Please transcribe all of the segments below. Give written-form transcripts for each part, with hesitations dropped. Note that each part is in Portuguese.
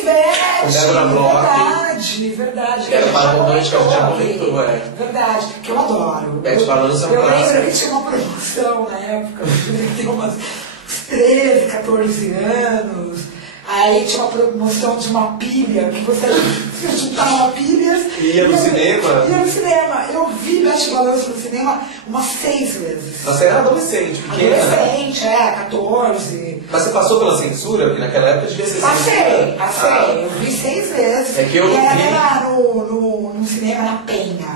Fez Beth, Débora verdade, verdade. Era para romântica, a gente já comentou, Verdade, que eu adoro. Beth Balança é um Eu clássico. lembro que tinha uma promoção na época, eu devia ter umas 13, 14 anos. Aí tinha uma promoção de uma pilha, que você juntava pilhas. Ia no cinema? Ia no cinema. Eu vi Beth Balança no cinema umas 6 vezes. Você era adolescente, pequena. Adolescente, 14. Mas você passou pela censura? Porque naquela época devia ser Passei. Ah. Eu vi 6 vezes. É que eu e vi. era no cinema na Penha.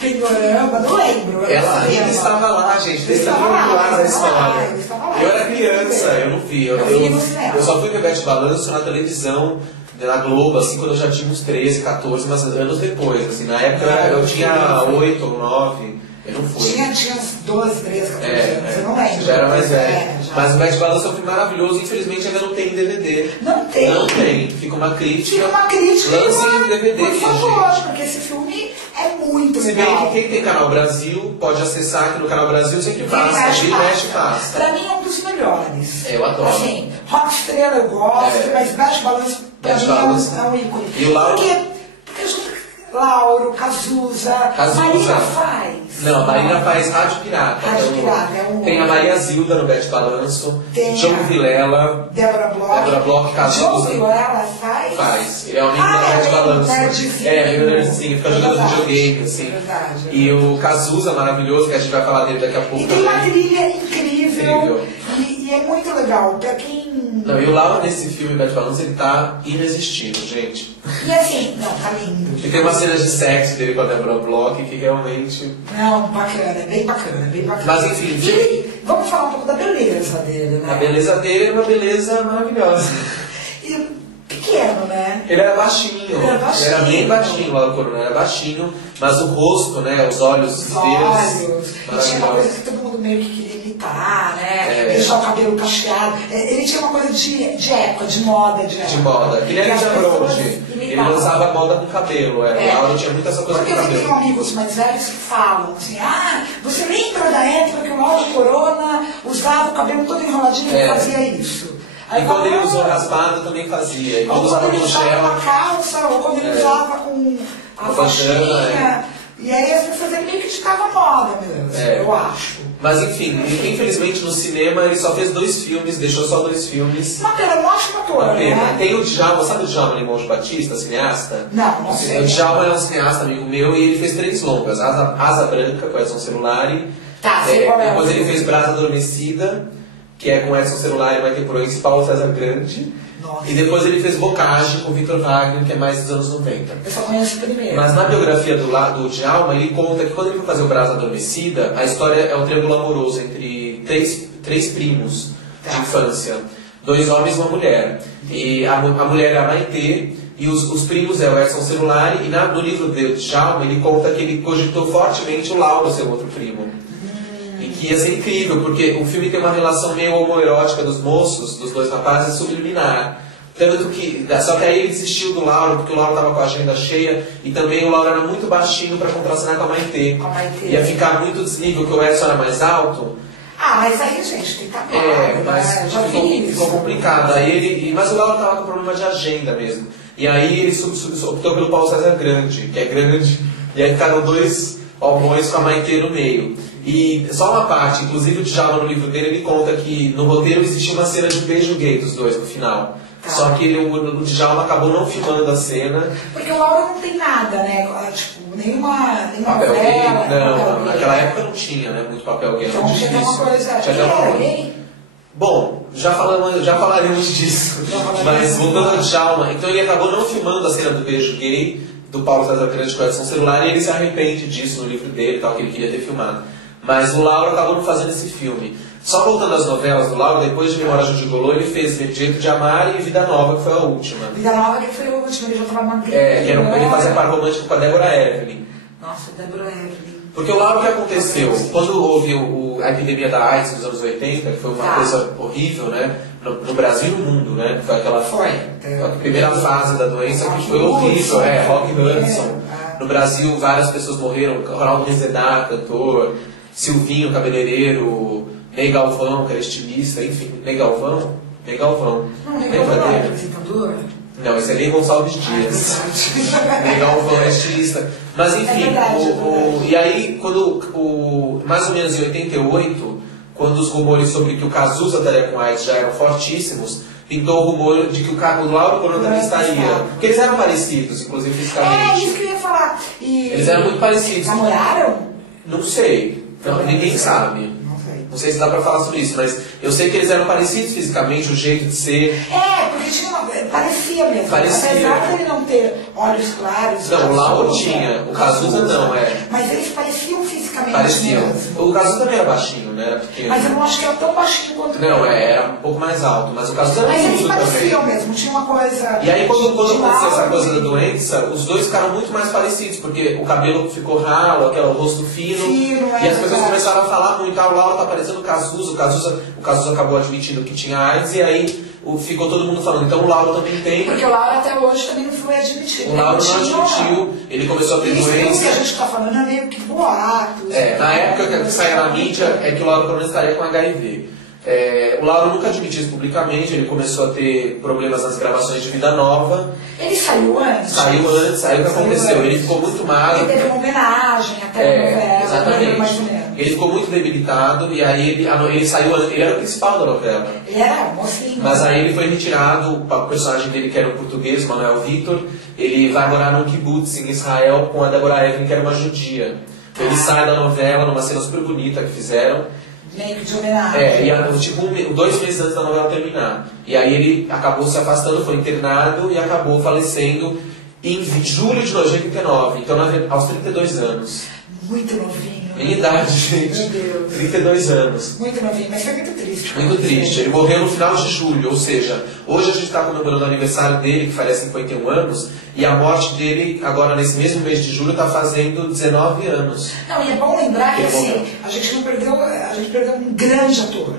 Penhorama, não lembro. Ela ainda estava lá, gente. Deixa eu lá na história. Eu era criança, eu não vi. Eu só fui ver Beth Balanço na televisão, na Globo, assim, quando eu já tinha uns 13, 14, mas anos depois. Assim, na época eu tinha 8 ou 9. Eu não fui. Tinha uns 12, 13, 14 anos, eu não lembro. Já era mais velho. Mas o Beth Balanço é um filme maravilhoso, infelizmente ainda não tem em DVD. Não tem? Não tem. Fica uma crítica. Fica uma crítica. Lancem em DVD, por favor, gente. porque esse filme é muito Se bem legal. que quem tem Canal Brasil pode acessar, que no Canal Brasil sempre passa, de mexe passa. Pra mim é um dos melhores. Eu adoro. Assim, Rock Estrela eu gosto, mas Beth Balanço pra mim é um ícone. E o Lauro? Porque Lauro, Cazuza, Marina faz. Não, a Marina faz Rádio Pirata. Rádio Pirata, é um... Tem a Maria Zilda no Beth Balanço, João Vilela, Débora Bloch, Cazuza. João Vilela faz. Ele é um amigo da Beth Balanço. Meio nerdzinho, fica jogando videogame, assim. Verdade. E o Cazuza, maravilhoso, que a gente vai falar dele daqui a pouco. E tem uma trilha incrível. E é muito legal. Pra quem... Não, e o Lauro nesse filme, Beth Balanço, ele tá irresistível, gente. E assim, não, tá lindo. E tem umas cenas de sexo dele com a Débora Bloch que realmente... Não, bacana, é bem bacana, bem bacana. Mas enfim... E vamos falar um pouco da beleza dele, né? A beleza dele é uma beleza maravilhosa. E pequeno, né? Ele era baixinho. Ele era bem baixinho, o Lauro Corona era baixinho, mas o rosto, né, os olhos verdes. E tinha uma coisa que todo mundo meio que queria imitar, né? Deixar o cabelo cacheado. Ele tinha uma coisa de época, de moda. De moda. Ele era de Brode. Ele usava moda com cabelo. O Lauro tinha muita essa coisa com cabelo. Porque eu tenho amigos mais velhos que falam assim, você lembra da época que o Lauro Corona usava o cabelo todo enroladinho e fazia isso? Aí quando ele usou raspado também fazia. E quando usava ele usava uma calça, ou quando ele usava com a faixinha. E aí as pessoas meio que ditava moda mesmo, eu acho. Mas enfim, infelizmente no cinema ele só fez 2 filmes, deixou só 2 filmes. Uma pena, um ótimo ator, né? Tem o Djalma, sabe o Djalma Limões Batista, cineasta? Não sei. O Djalma é um cineasta amigo meu e ele fez 3 longas. Asa Branca, com Edson Celulari. Depois ele fez Brasa Adormecida, que é com Edson Celulari, Maite Proença e Paulo César Grande. Nossa. E depois ele fez Bocage com Victor Wagner, que é mais dos anos 90. Eu só conheço o primeiro. Mas na biografia do Djalma, ele conta que quando ele foi fazer o Brasa Adormecida, a história é um triângulo amoroso entre três primos de infância. 2 homens e uma mulher. E a mulher é a Maitê, e os primos é o Edson Celulari, e no livro do Djalma, ele conta que ele cogitou fortemente o Lauro, seu outro primo. E que ia ser incrível, porque o filme tem uma relação meio homoerótica dos moços, dos 2 rapazes, subliminar. Tanto que, só que aí ele desistiu do Lauro, porque o Lauro estava com a agenda cheia, e também o Lauro era muito baixinho para contracenar com a Maitê. Ia ficar muito desnível, porque o Edson era mais alto. Mas aí, gente, tem que estar mas ficou complicado. Mas o Lauro estava com problema de agenda mesmo. E aí ele optou pelo Paulo César Grande, que é grande, e aí ficaram 2 homões com a Maitê no meio. E só uma parte, inclusive o Djalma no livro dele, ele conta que no roteiro existia uma cena de um beijo gay dos 2 no final. Só que o Djalma acabou não filmando a cena. Porque o Lauro não tem nada, né? Tipo, nenhuma papel gay. Não, naquela época não tinha, né? Muito papel gay. Então tinha uma coisa... Bom, já falaremos disso. Mas voltando ao Djalma, então ele acabou não filmando a cena do beijo gay do Paulo César Grande com Edson Celulari, e ele se arrepende disso no livro dele, tal, que ele queria ter filmado. Mas o Lauro acabou não fazendo esse filme. Só voltando às novelas do Lauro, depois de Memória de Gigolô, ele fez Jeito de Amar e Vida Nova, que foi a última. Vida Nova que foi a última, ele já estava magrinho. Ele fazia par romântico com a Débora Evelyn. Nossa, Débora Evelyn. Porque o Lauro, o que aconteceu? Quando houve a epidemia da AIDS nos anos 80, que foi uma coisa horrível, né? No Brasil e no mundo, né? Foi aquela a primeira fase da doença que foi horrível, Rock Hudson. No Brasil, várias pessoas morreram. Ronaldo Rezedar, cantor, Silvinho, cabeleireiro, Ney Galvão, que era estilista, enfim. Ney Galvão? Não, Ney Galvão não era apresentador. Não, esse é Ney Gonçalves Dias. Ney Galvão é estilista. Mas enfim, e aí, mais ou menos em 88, quando os rumores sobre que o Cazuza estaria com AIDS já eram fortíssimos, pintou o rumor de que o Lauro Corona também estaria. Porque eles eram parecidos, inclusive fisicamente. É, isso que eu ia falar. Eles eram muito parecidos. Namoraram? Não sei. Não, ninguém sabe. Não sei se dá pra falar sobre isso, mas eu sei que eles eram parecidos fisicamente, o jeito de ser. É, porque parecia mesmo. Parecia. Apesar de ele não ter olhos claros. Não, o Lauro tinha, o Cazuza não, Mas eles pareciam fisicamente. Pareciam. Mesmo. O Cazuza também era baixinho, né? Era pequeno. Mas eu não acho que era tão baixinho quanto Não, era um pouco mais alto, mas o Cazuza era muito também. também. Mas eles pareciam mesmo, tinha uma coisa. E aí quando aconteceu essa coisa da doença, os dois ficaram muito mais parecidos, porque o cabelo ficou ralo, aquele rosto fino e as pessoas começaram a falar muito, o Lauro tá parecendo o Cazuza acabou admitindo que tinha AIDS, e aí ficou todo mundo falando, então o Lauro também tem. Porque o Lauro até hoje também não foi admitido. O Lauro não admitiu, ele começou a ter doença. Isso que a gente está falando é meio que boatos. Na época que saía na mídia, é que o Lauro pelo menos estaria com HIV. O Lauro nunca admitiu isso publicamente, ele começou a ter problemas nas gravações de Vida Nova. Ele saiu antes? Saiu o que aconteceu. Ele ficou muito magro. Ele teve uma homenagem até na novela. Exatamente. Mais ou menos. Ele ficou muito debilitado e aí ele saiu, ele era o principal da novela. Ele era mocinho. Mas aí ele foi retirado, o personagem dele que era um português, Manuel Victor, ele vai morar num kibbutz em Israel com a Deborah Evelyn, que era uma judia. Então ele sai da novela numa cena super bonita que fizeram. Meio que de homenagem. E 2 meses antes da novela terminar. E aí ele acabou se afastando, foi internado e acabou falecendo em julho de 89, então aos 32 anos. Muito novinho. Minha idade, gente. Meu Deus. 32 anos. Muito novinho, mas foi muito triste. Muito triste. Ele morreu no final de julho, ou seja, hoje a gente está comemorando o aniversário dele, que faria 51 anos, e a morte dele, agora nesse mesmo mês de julho, está fazendo 19 anos. Não, e é bom lembrar que assim, a gente perdeu um grande ator.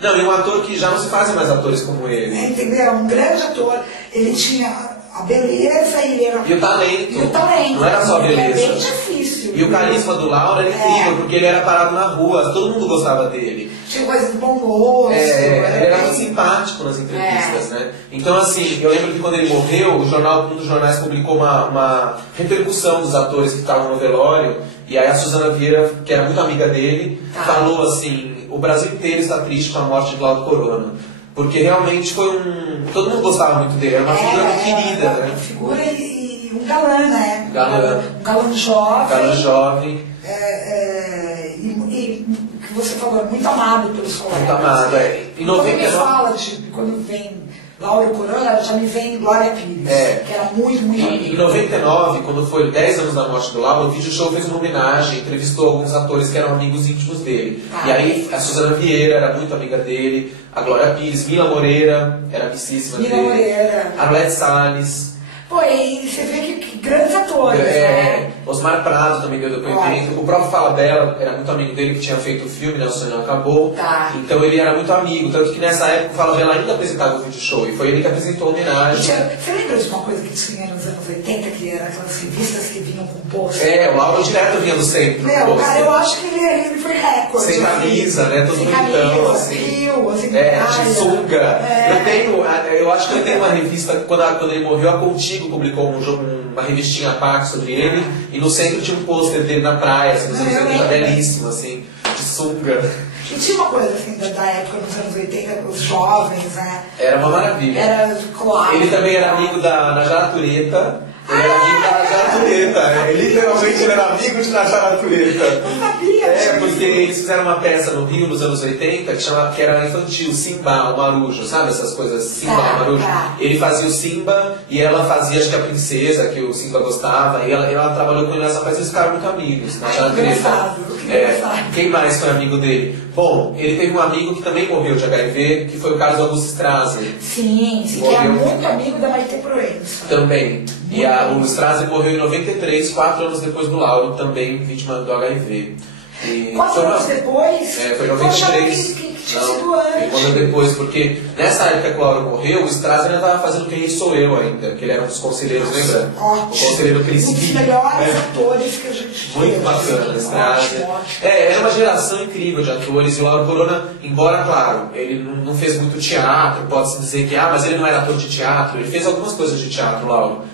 Não, e um ator que já não se fazem mais atores como ele. Entendeu? Um grande ator. Ele tinha a beleza e o talento. E o talento. Não era só a beleza. É bem difícil. E o carisma do Lauro era incrível, porque ele era parado na rua, todo mundo gostava dele. Tinha coisa de bom gosto. Ele era muito simpático nas entrevistas, né? Então, assim, eu lembro que quando ele morreu, um dos jornais publicou uma repercussão dos atores que estavam no velório, e aí a Suzana Vieira, que era muito amiga dele, falou assim, o Brasil inteiro está triste com a morte de Lauro Corona. Porque realmente foi todo mundo gostava muito dele, era uma figura muito querida, né? Uma figura e um galã, né? Galã. Um galã jovem. Galã jovem. E que você falou, é muito amado pelos colegas. Muito amado, Em 99... Quando me fala, quando vem Lauro Corona, já me vem Glória Pires, que era muito Em 99, quando foi 10 anos da morte do Lauro, o Vídeo Show fez uma homenagem, entrevistou alguns atores que eram amigos íntimos dele. E aí a Suzana Vieira era muito amiga dele, a Glória Pires, Mila Moreira era amicíssima dele. Mila Moreira. Arlete Salles. Pô, e você vê que grandes atores, né? Osmar Prado também deu depoimento. O próprio Fala Bela era muito amigo dele, que tinha feito o filme, né? O Sonho Não Acabou. Então ele era muito amigo. Tanto que nessa época o Fala Bela ainda apresentava o Vídeo Show. E foi ele que apresentou a homenagem. Você lembra de uma coisa que tinha nos anos 80, que era aquelas revistas que vinham com pôster? O Lauro direto vinha do centro. Cara, eu acho que ele foi recorde. Sem camisa, né? Todo bonitão, assim. De sunga. Eu acho que eu tenho uma revista, quando ele morreu, a Contigo publicou uma revistinha à parte sobre ele, e no centro tinha um pôster dele na praia, assim, nos anos 80, belíssimo, assim, de sunga. E tinha uma coisa assim da época, nos anos 80, os jovens, né? Era uma maravilha. Era claro. Ele também era amigo da Najara Tureta. Ele era amigo da Najara Tureta. Literalmente ele era amigo de Najara Tureta. Eu sabia. Porque eles fizeram uma peça no Rio nos anos 80 que era infantil, Simba, o Marujo, sabe essas coisas? Simba, o Marujo. Ele fazia o Simba e ela fazia, acho que a princesa, que o Simba gostava. E ela trabalhou com ele nessa peça e eles ficaram muito amigos. Najara Tureta. Quem mais foi amigo dele? Bom, ele teve um amigo que também morreu de HIV, que foi o Carlos Augusto Strasser. Sim, que é muito amigo da Maite Proença. Também. E o Strasser morreu em 93, 4 anos depois do Lauro, também vítima do HIV. 4 anos depois? Foi em 93. Que tinha sido antes. Ele morreu depois, porque nessa época que o Lauro morreu, o Strauss ainda estava fazendo Quem Sou Eu ainda, que ele era um dos conselheiros, lembra? O conselheiro Crispim. Um dos melhores atores que a gente Muito teve, bacana, assim, Strauss. Era uma geração incrível de atores, e o Lauro Corona, embora, claro, ele não fez muito teatro, pode-se dizer que, mas ele não era ator de teatro, ele fez algumas coisas de teatro, Lauro.